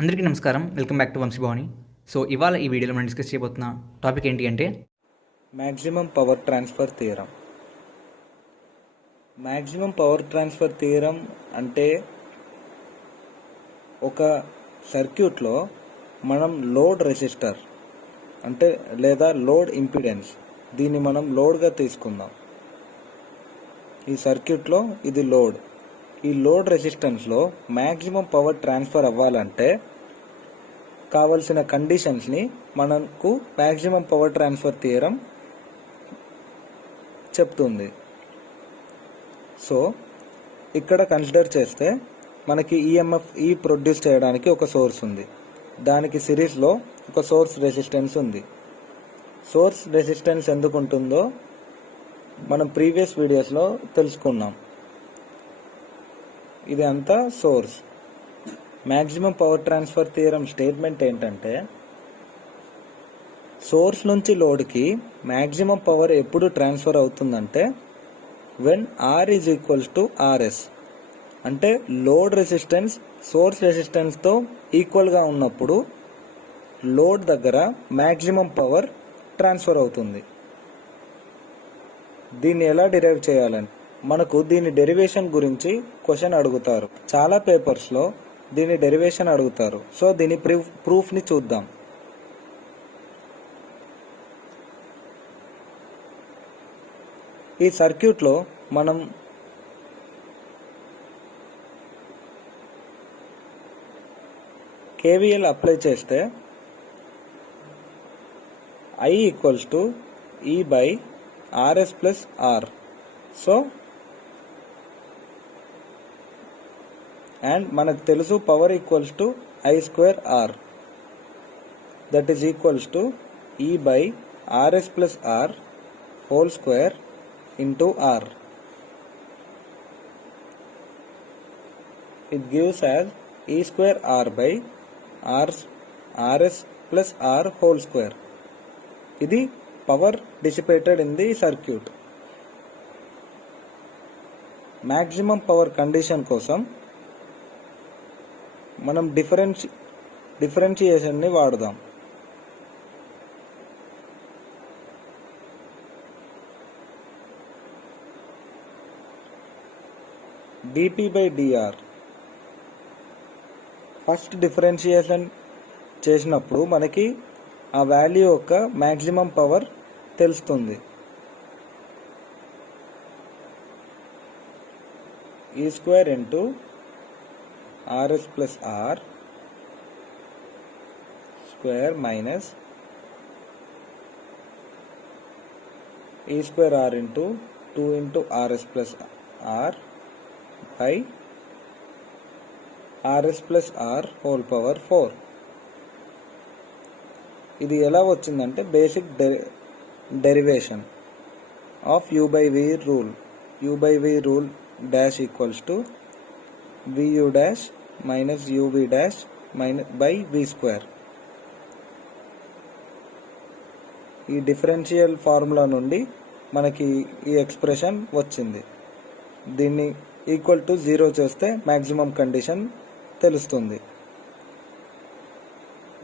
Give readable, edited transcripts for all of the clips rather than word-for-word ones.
అందరికీ నమస్కారం. Welcome back to Vamshibhavani. So ఇవాళ ఈ వీడియోలో మనం డిస్కస్ చేయబోతున్న టాపిక్ ఏంటి అంటే maximum power transfer theorem. Maximum power transfer theorem అంటే ఒక సర్క్యూట్లో మనం లోడ్ రెసిస్టర్ అంటే లేదా లోడ్ ఇంపిడెన్స్ దీన్ని మనం లోడ్గా తీసుకుందాం. ఈ సర్క్యూట్లో ఇది లోడ్. ఈ లోడ్ రెసిస్టెన్స్లో మ్యాక్సిమం పవర్ ట్రాన్స్ఫర్ అవ్వాలంటే కావలసిన కండిషన్స్ని మనకు మ్యాక్సిమం పవర్ ట్రాన్స్ఫర్ థియరం చెప్తుంది. సో ఇక్కడ కన్సిడర్ చేస్తే మనకి ఈఎంఎఫ్ ప్రొడ్యూస్ చేయడానికి ఒక సోర్స్ ఉంది. దానికి సిరీస్లో ఒక సోర్స్ రెసిస్టెన్స్ ఉంది. సోర్స్ రెసిస్టెన్స్ ఎందుకు ఉంటుందో మనం ప్రీవియస్ వీడియోస్లో తెలుసుకున్నాం. ఇది అంతా source. Maximum power transfer theorem statement ఏంటంటే సోర్స్ నుంచి లోడ్కి మ్యాక్సిమం పవర్ ఎప్పుడు ట్రాన్స్ఫర్ అవుతుందంటే when R is equals to RS, అంటే లోడ్ రెసిస్టెన్స్ సోర్స్ రెసిస్టెన్స్తో ఈక్వల్గా ఉన్నప్పుడు లోడ్ దగ్గర మ్యాక్సిమం పవర్ ట్రాన్స్ఫర్ అవుతుంది. దీన్ని ఎలా డిరైవ్ చేయాలని మనకు దీని డెరివేషన్ గురించి క్వశ్చన్ అడుగుతారు. చాలా పేపర్స్లో దీని డెరివేషన్ అడుగుతారు. సో దీని ప్రూఫ్ని చూద్దాం. ఈ సర్క్యూట్లో మనం కేవీఎల్ అప్లై చేస్తే I equals to E by RS plus R. So and మనకు తెలుసు power equals to I square R, that is equals to E by RS plus R whole square into R. It gives as E square R by RS plus R whole square. ఇది power dissipated in the circuit. Maximum power condition కోసం మనం డిఫరెన్షియేషన్ని వాడుదాం. DP by DR. First differentiation చేసినప్పుడు మనకి ఆ value యొక్క maximum power తెలుస్తుంది. E square into RS plus R square minus E square R into 2 into RS plus R by RS plus R whole power 4. ఇది ఎలా వచ్చిందంటే basic derivation of U by V rule. U by V rule dash equals to VU dash minus UV dash by V square. ఈ differential formula నుండి మనకి ఈ expression వచ్చింది. దీన్ని equal to 0 చేస్తే మ్యాక్సిమం కండిషన్ తెలుస్తుంది.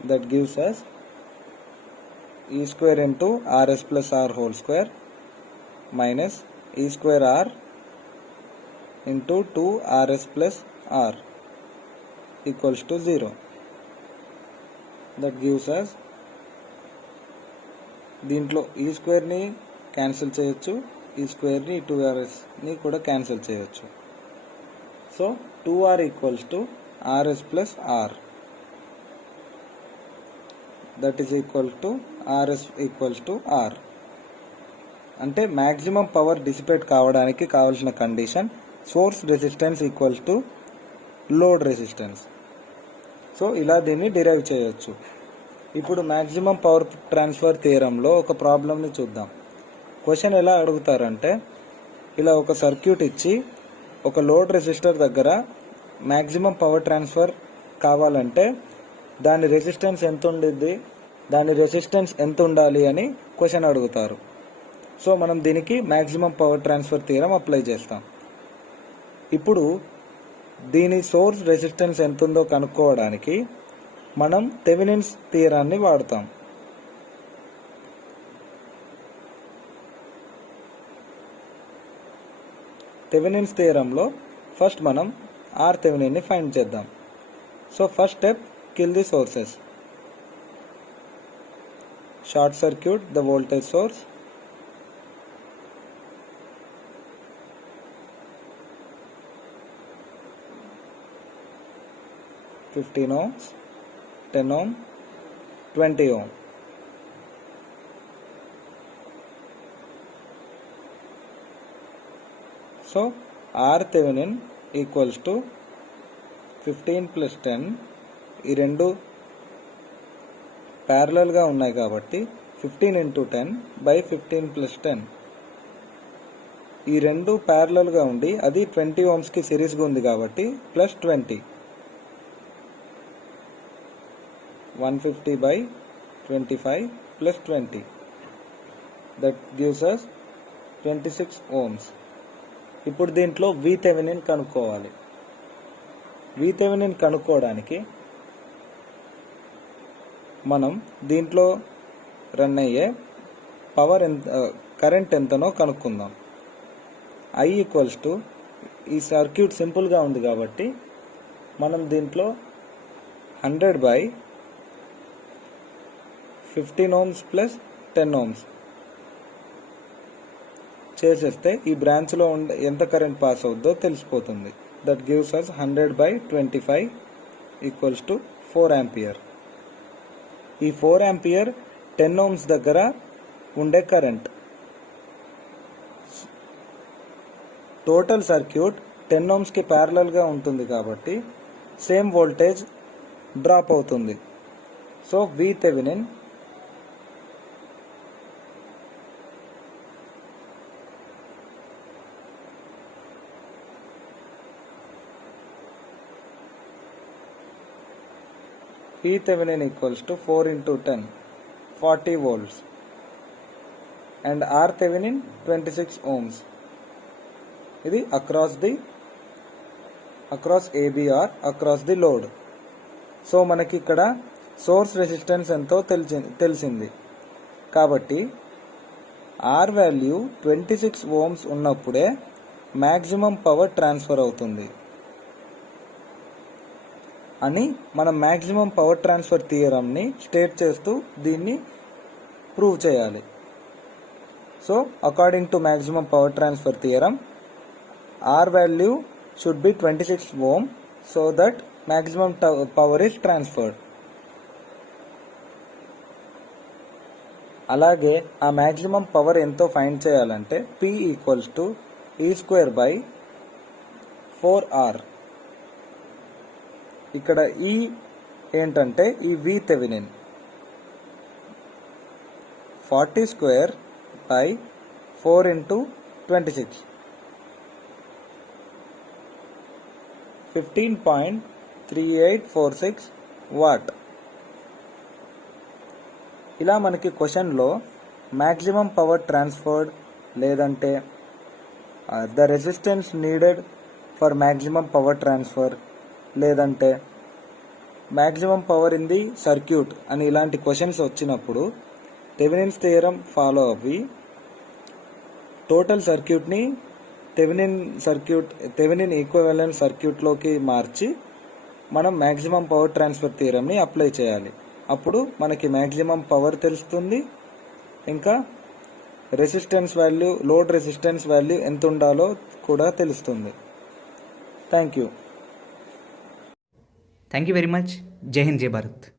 That gives us E square into RS plus R whole square minus E square R into 2RS plus R equals to 0. That gives us దీంట్లో ఈ స్క్వేర్ని cancel చేయొచ్చు, ఈ స్క్వేర్ని 2RSని కూడా క్యాన్సిల్ చేయొచ్చు. So 2R equals to RS plus R, that is equal to RS equals to R. అంటే maximum power dissipate కావడానికి కావాల్సిన condition source resistance equals to load resistance. So ఇలా దీన్ని డిరైవ్ చేయొచ్చు. ఇప్పుడు మ్యాక్సిమం పవర్ ట్రాన్స్ఫర్ థియరంలో ఒక ప్రాబ్లమ్ని చూద్దాం. క్వశ్చన్ ఎలా అడుగుతారంటే ఇలా ఒక సర్క్యూట్ ఇచ్చి ఒక లోడ్ రెసిస్టర్ దగ్గర మ్యాక్సిమం పవర్ ట్రాన్స్ఫర్ కావాలంటే దాని రెసిస్టెన్స్ ఎంత ఉండాలి అని క్వశ్చన్ అడుగుతారు. సో మనం దీనికి maximum power transfer theorem apply చేస్తాం. ఇప్పుడు దీని సోర్స్ రెసిస్టెన్స్ ఎంత ఉందో కనుక్కోవడానికి మనం థెవెనిన్స్ థియరాన్ని వాడతాం. థెవెనిన్స్ థియరంలో ఫస్ట్ మనం ఆర్ థెవెనిన్ని ఫైండ్ చేద్దాం. So first step, kill the sources. Short circuit the voltage source. $15 ohms, 10 ohm, 20 ohm. So R Thevenin equals to 15 plus 10. ఈ రెండు ప్యారలల్గా ఉన్నాయి కాబట్టి 15 into 10 by 15 plus 10. ఈ రెండు ప్యారలల్గా ఉండి అది 20 ohmsకి సిరీస్గా ఉంది కాబట్టి plus 20. 150 by 25 plus 20. That gives us 26 ohms. ఇప్పుడు దీంట్లో VThevenin కనుక్కోవాలి. VThevenin కనుక్కోవడానికి మనం దీంట్లో రన్ అయ్యే కరెంట్ ఎంతనో కనుక్కుందాం. I ఈక్వల్స్ టు, ఈ సర్క్యూట్ సింపుల్గా ఉంది కాబట్టి మనం దీంట్లో 100 by 15 ohms plus 10 ohms చేసేస్తే ఈ బ్రాంచ్లో ఎంత కరెంట్ పాస్ అవుద్దో తెలిసిపోతుంది. That gives us 100 by 25 equals to 4 ampere. ఈ 4 ఆంపియర్ 10 ohms దగ్గర ఉండే కరెంట్. టోటల్ సర్క్యూట్ 10 ohmsకి ప్యారలల్గా ఉంటుంది కాబట్టి సేమ్ వోల్టేజ్ డ్రాప్ అవుతుంది. So VThevenin equals to 4 into 10, 40 volts, and R Thevenin 26 ohms. ఇది across ABR, across the load. So మనకి ఇక్కడ సోర్స్ రెసిస్టెన్స్ ఎంతో తెలిసింది కాబట్టి R వాల్యూ 26 ohms ఉన్నప్పుడే మ్యాక్సిమం పవర్ ట్రాన్స్ఫర్ అవుతుంది అని మనం మ్యాక్సిమం పవర్ ట్రాన్స్ఫర్ థియరంని స్టేట్ చేస్తూ దీన్ని ప్రూవ్ చేయాలి. So according to maximum power transfer theorem, R value should be 26 ohm so that maximum power is transferred. అలాగే ఆ మ్యాక్సిమం పవర్ ఎంతో ఫైండ్ చేయాలంటే P equals to E² by 4R. ఇక్కడ ఈ ఏంటంటే ఈ VThevenin 40 square by 4 into 26, 15.3846 watt. ఇలా మనకి క్వశ్చన్లో మ్యాక్సిమం పవర్ ట్రాన్స్ఫర్డ్ లేదంటే the resistance needed for maximum power transfer లేదంటే maximum power in the circuit అని ఇలాంటి క్వశ్చన్స్ వచ్చినప్పుడు థెవెనిన్స్ థియరం ఫాలో అవ్వి టోటల్ సర్క్యూట్ని థెవెనిన్ ఈక్వివలెంట్ సర్క్యూట్లోకి మార్చి మనం మ్యాక్సిమం పవర్ ట్రాన్స్ఫర్ థియరంని అప్లై చేయాలి. అప్పుడు మనకి మ్యాక్సిమం పవర్ తెలుస్తుంది, ఇంకా లోడ్ రెసిస్టెన్స్ వాల్యూ ఎంత ఉండాలో కూడా తెలుస్తుంది. Thank you very much. జై హింద్, జై భారత్.